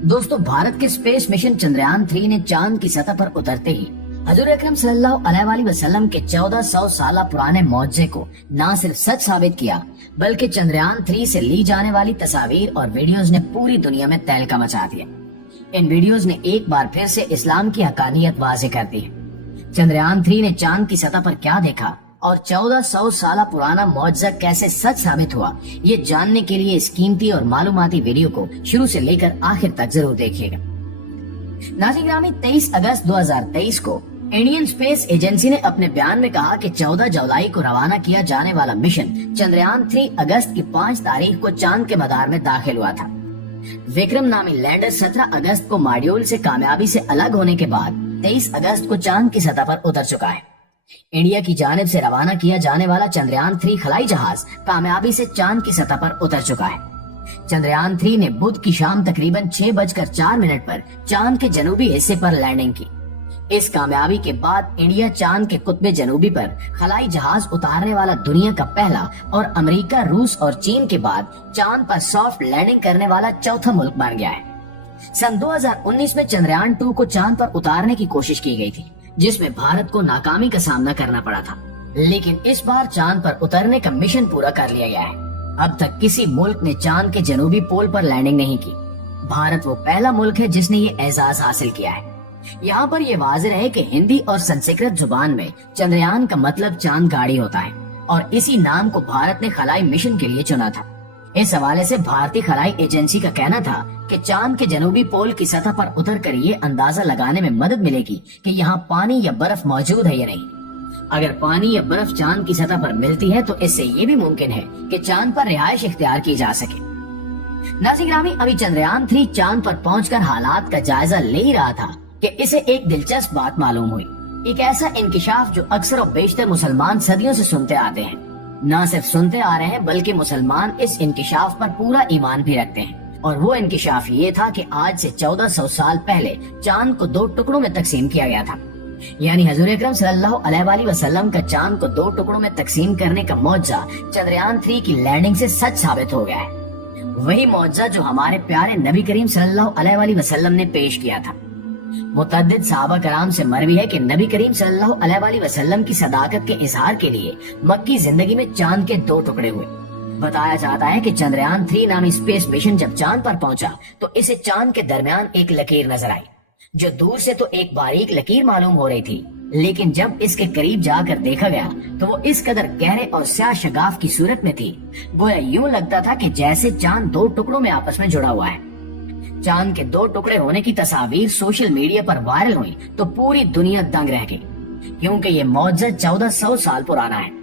दोस्तों, भारत के space mission Chandrayaan 3 ने चांद की सतह पर उतरते ही हजूर अकरम सल्लल्लाहु अलैहि वसल्लम के 1400 साल पुराने मौजज़े को न सिर्फ सच साबित किया, बल्कि चंद्रयान 3 से ली जाने वाली तस्वीर और वीडियोस ने पूरी दुनिया में तहलका मचा दिया। इन वीडियोस ने एक बार फिर से इस्लाम की हकानियत वाज़ेह कर दी है। चंद्रयान 3 ने चांद की सतह पर क्या देखा और 1400 साल पुराना मौजज़ा कैसे सच साबित हुआ, ये जानने के लिए इस कीमती और मालूमाती वीडियो को शुरू से लेकर आखिर तक जरूर देखिएगा। नाज़रीन ग्रामी, 23 अगस्त 2023 को इंडियन स्पेस एजेंसी ने अपने बयान में कहा कि 14 जुलाई को रवाना किया जाने वाला मिशन चंद्रयान 3 अगस्त की 5 तारीख को चांद के मदार में दाखिल हुआ था। विक्रम नामी लैंडर 17 अगस्त को मॉड्यूल से कामयाबी से अलग होने के बाद 23 अगस्त को चांद की सतह पर उतर चुका है। इंडिया की जानिब से रवाना किया जाने वाला चंद्रयान 3 खलाई जहाज कामयाबी से चांद की सतह पर उतर चुका है। चंद्रयान 3 ने बुध की शाम तकरीबन 6:04 पर चांद के जनूबी हिस्से पर लैंडिंग की। इस कामयाबी के बाद इंडिया चांद के कुतबे जनूबी पर खलाई जहाज उतारने वाला दुनिया का पहला और अमेरिका, रूस और चीन के बाद चांद पर सॉफ्ट लैंडिंग करने वाला चौथा मुल्क बन गया है। सन 2019 में चंद्रयान 2 को चांद पर उतारने की कोशिश की गई थी, जिसमें भारत को नाकामी का सामना करना पड़ा था, लेकिन इस बार चांद पर उतरने का मिशन पूरा कर लिया गया है। अब तक किसी मुल्क ने चांद के जनूबी पोल पर लैंडिंग नहीं की। भारत वो पहला मुल्क है जिसने ये एजाज हासिल किया है। यहाँ पर ये वाज़ेह है कि हिंदी और संस्कृत जुबान में चंद्रयान का मतलब चांद गाड़ी होता है और इसी नाम को भारत ने खलाई मिशन के लिए चुना था। इस हवाले से भारतीय खलाई एजेंसी का कहना था कि चांद के जनूबी पोल की सतह पर उतरकर ये अंदाजा लगाने में मदद मिलेगी कि यहाँ पानी या बर्फ मौजूद है या नहीं। अगर पानी या बर्फ चांद की सतह पर मिलती है तो इससे ये भी मुमकिन है कि चांद पर रिहाइश इख्तियार की जा सके। नाज़रीन ग्रामी, अभी चंद्रयान 3 चांद पर पहुंचकर हालात का जायजा ले ही रहा था कि इसे एक दिलचस्प बात मालूम हुई। एक ऐसा इंकिशाफ जो अक्सर और बेशतर मुसलमान सदियों से सुनते आते हैं। न सिर्फ सुनते आ रहे हैं बल्कि मुसलमान इस इंकिशाफ पर पूरा ईमान भी रखते हैं। और वो इंकिशाफ ये था कि आज से 1400 साल पहले चांद को 2 टुकड़ों में तकसीम किया गया था। यानी हजूर अकरम सल्लल्लाहु अलैहि वसल्लम का चांद को 2 टुकड़ों में तकसीम करने का मौजज़ा चंद्रयान 3 की लैंडिंग से सच साबित हो गया है। वही मौजज़ा जो हमारे प्यारे नबी करीम सल्लल्लाहु अलैहि वसल्लम ने पेश किया था। मुतअद्दिद सहाबा कराम से मरवी है कि नबी करीम सल्लल्लाहु अलैहि वसल्लम की सदाकत के इजहार के लिए मक्की जिंदगी में चांद के 2 टुकड़े हुए। बताया जाता है कि चंद्रयान 3 नामी स्पेस मिशन जब चांद पर पहुंचा तो इसे चांद के दरमियान एक लकीर नजर आई, जो दूर से तो एक बारीक लकीर मालूम हो रही थी, लेकिन जब इसके करीब जाकर देखा गया तो वो इस कदर गहरे और स्याह शगाफ की सूरत में थी, गोया यूं लगता था कि जैसे चांद 2 टुकड़ों में आपस में जुड़ा हुआ है। चांद के 2 टुकड़े होने की तस्वीर सोशल मीडिया पर वायरल हुई तो पूरी दुनिया दंग रह गई, क्योंकि ये मौजज़ा 1400 साल पुराना है।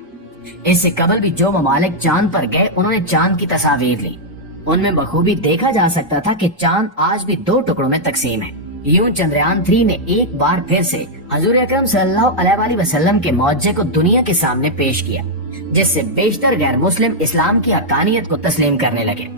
इससे कबल भी जो ममालिक चांद पर गए उन्होंने चांद की तस्वीर ली। उनमें बखूबी देखा जा सकता था कि चांद आज भी 2 टुकड़ों में तकसीम है। यूं चंद्रयान 3 ने एक बार फिर से हजूर अकरम सल्लल्लाहु अलैहि वसल्लम के मौजज़े को दुनिया के सामने पेश किया, जिससे बेशतर गैर मुस्लिम इस्लाम की हकानियत को तस्लीम करने लगे।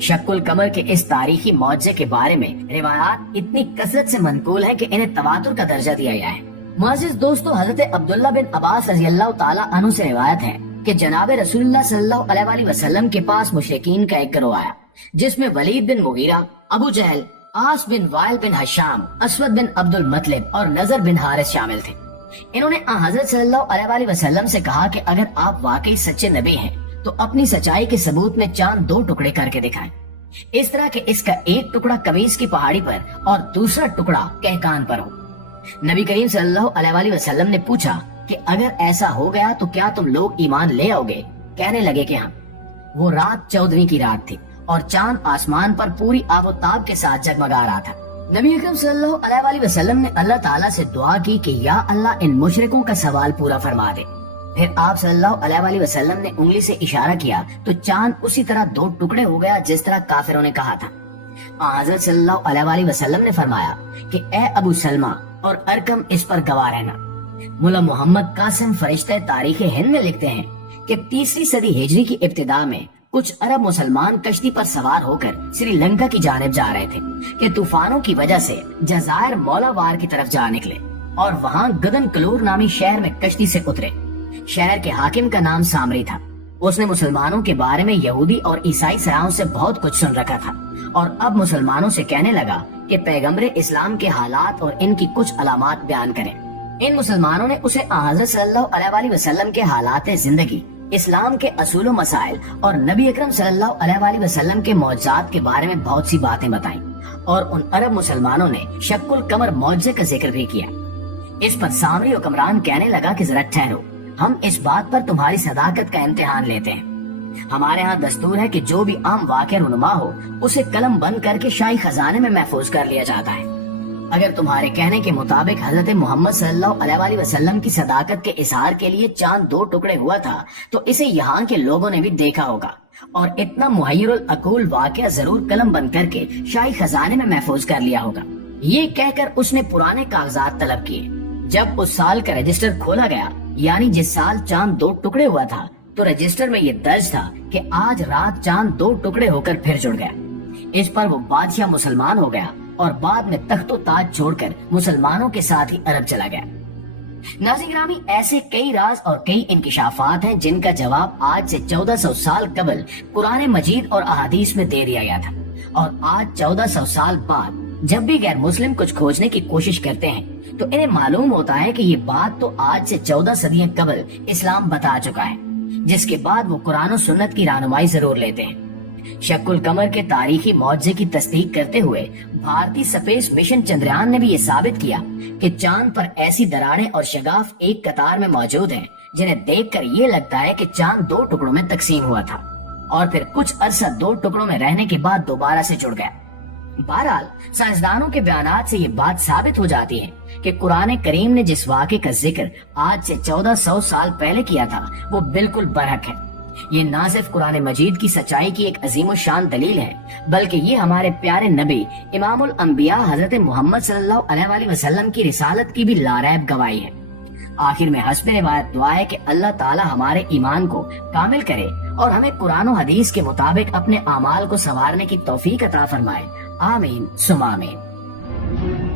शक्कुल कमर के इस तारीखी मौजज़े के बारे में रिवायात इतनी कसरत से मनकूल है कि इन्हें तवातुर का दर्जा दिया गया है। मुअज़्ज़िज़ दोस्तों, हज़रत अब्दुल्ला बिन अब्बास रज़ियल्लाहु ताला अन्हु से रिवायत है कि जनाब रसूलुल्लाह सल्लल्लाहु अलैहि वसल्लम के पास मुशरिकीन का एक गिरोह आया, जिसमें वलीद बिन मुगीरा, अबू जहल, आस बिन वाइल बिन हशाम, असवद बिन अब्दुल मतलिब और नजर बिन हारिस शामिल थे। इन्होंने हज़रत सल्लल्लाहु अलैहि वसल्लम से कहा कि अगर आप वाकई सच्चे नबी हैं तो अपनी सच्चाई के सबूत में चांद 2 टुकड़े करके दिखाएं। इस तरह के इसका एक टुकड़ा कबीस की पहाड़ी पर और दूसरा टुकड़ा कहकान पर हो। नबी करीम सल्लल्लाहु अलैहि वसल्लम ने पूछा कि अगर ऐसा हो गया तो क्या तुम लोग ईमान ले आओगे? कहने लगे कि हाँ। वो रात 14वीं की रात थी और चांद आसमान पर पूरी आबोताब के साथ जगमगा रहा था। नबी अकरम सल्लल्लाहु अलैहि वसल्लम ने अल्लाह ताला से दुआ की कि या अल्लाह इन मुशरिकों का सवाल पूरा फरमा दे। फिर आप सल्लल्लाहु अलैहि वसल्लम ने उंगली से इशारा किया तो चांद उसी तरह 2 टुकड़े हो गया जिस तरह काफिरों ने कहा था। हज़रत सल्लल्लाहु अलैहि वसल्लम ने फरमाया कि ए अबू सलमा और अरकम इस पर गवाह रहना। मुल्ला मोहम्मद कासिम फरिश्ते तारीख हिंद में लिखते हैं कि 3वीं सदी हिजरी की इब्तिदा में कुछ अरब मुसलमान कश्ती पर सवार होकर श्रीलंका की जानिब जा रहे थे कि तूफानों की वजह से जजायर मौलावार की तरफ जा निकले और वहाँ गदन कलूर नामी शहर में कश्ती से उतरे। शहर के हाकिम का नाम सामरी था। اس نے مسلمانوں کے بارے میں یہودی اور عیسائی سراؤں سے بہت کچھ سن رکھا تھا اور اب مسلمانوں سے کہنے لگا کہ پیغمبر اسلام کے حالات اور ان کی کچھ علامات بیان کریں۔ ان مسلمانوں نے اسے حضرت صلی اللہ علیہ وآلہ وسلم کے حالات زندگی، اسلام کے اصول و مسائل اور نبی اکرم صلی اللہ علیہ وآلہ وسلم کے معجزات کے بارے میں بہت سی باتیں بتائیں، اور ان عرب مسلمانوں نے شق القمر معجزے کا ذکر بھی کیا۔ اس پر سامری حکمران کہنے لگا کہ ذرا ٹھہرو، ہم اس بات پر تمہاری صداقت کا امتحان لیتے ہیں۔ ہمارے ہاں دستور ہے کہ جو بھی عام واقعہ رونما ہو اسے قلم بند کر کے شاہی خزانے میں محفوظ کر لیا جاتا ہے۔ اگر تمہارے کہنے کے مطابق حضرت محمد صلی اللہ علیہ وآلہ وسلم کی صداقت کے اظہار کے لیے چاند 2 ٹکڑے ہوا تھا تو اسے یہاں کے لوگوں نے بھی دیکھا ہوگا، اور اتنا محیر العقول واقعہ ضرور قلم بند کر کے شاہی خزانے میں محفوظ کر لیا ہوگا۔ یہ کہہ کر اس نے پرانے کاغذات طلب کیے۔ جب اس سال کا رجسٹر کھولا گیا، یعنی جس سال چاند 2 ٹکڑے ہوا تھا، تو رجسٹر میں یہ درج تھا کہ آج رات چاند 2 ٹکڑے ہو کر پھر جڑ گیا۔ اس پر وہ بادشاہ مسلمان ہو گیا اور بعد میں تخت و تاج چھوڑ کر مسلمانوں کے ساتھ ہی عرب چلا گیا۔ ناظرین گرامی، ایسے کئی راز اور کئی انکشافات ہیں جن کا جواب آج سے 1400 سال قبل قرآن مجید اور احادیث میں دے دیا گیا تھا، اور آج 1400 سال بعد جب بھی غیر مسلم کچھ کھوجنے کی کوشش کرتے ہیں تو انہیں معلوم ہوتا ہے کہ یہ بات تو آج سے 14 صدیاں قبل اسلام بتا چکا ہے، جس کے بعد وہ قرآن و سنت کی رہنمائی ضرور لیتے ہیں۔ شق القمر کے تاریخی معجزے کی تصدیق کرتے ہوئے بھارتی سپیس مشن چندریان نے بھی یہ ثابت کیا کہ چاند پر ایسی دراڑیں اور شگاف ایک قطار میں موجود ہیں جنہیں دیکھ کر یہ لگتا ہے کہ چاند 2 ٹکڑوں میں تقسیم ہوا تھا اور پھر کچھ عرصہ 2 ٹکڑوں میں رہنے کے بعد دوبارہ سے جڑ گیا۔ بہرحال سائنسدانوں کے بیانات سے یہ بات ثابت ہو جاتی ہے کہ قرآن کریم نے جس واقعے کا ذکر آج سے 1400 سال پہلے کیا تھا وہ بالکل برحق ہے۔ یہ نہ صرف قرآن مجید کی سچائی کی ایک عظیم و شان دلیل ہے، بلکہ یہ ہمارے پیارے نبی امام الانبیاء حضرت محمد صلی اللہ علیہ وآلہ وسلم کی رسالت کی بھی لاریب گواہی ہے۔ آخر میں حسب روایت دعا ہے کہ اللہ تعالی ہمارے ایمان کو کامل کرے اور ہمیں قرآن و حدیث کے مطابق اپنے اعمال کو سنوارنے کی توفیق عطا فرمائے۔ آمین ثم آمین۔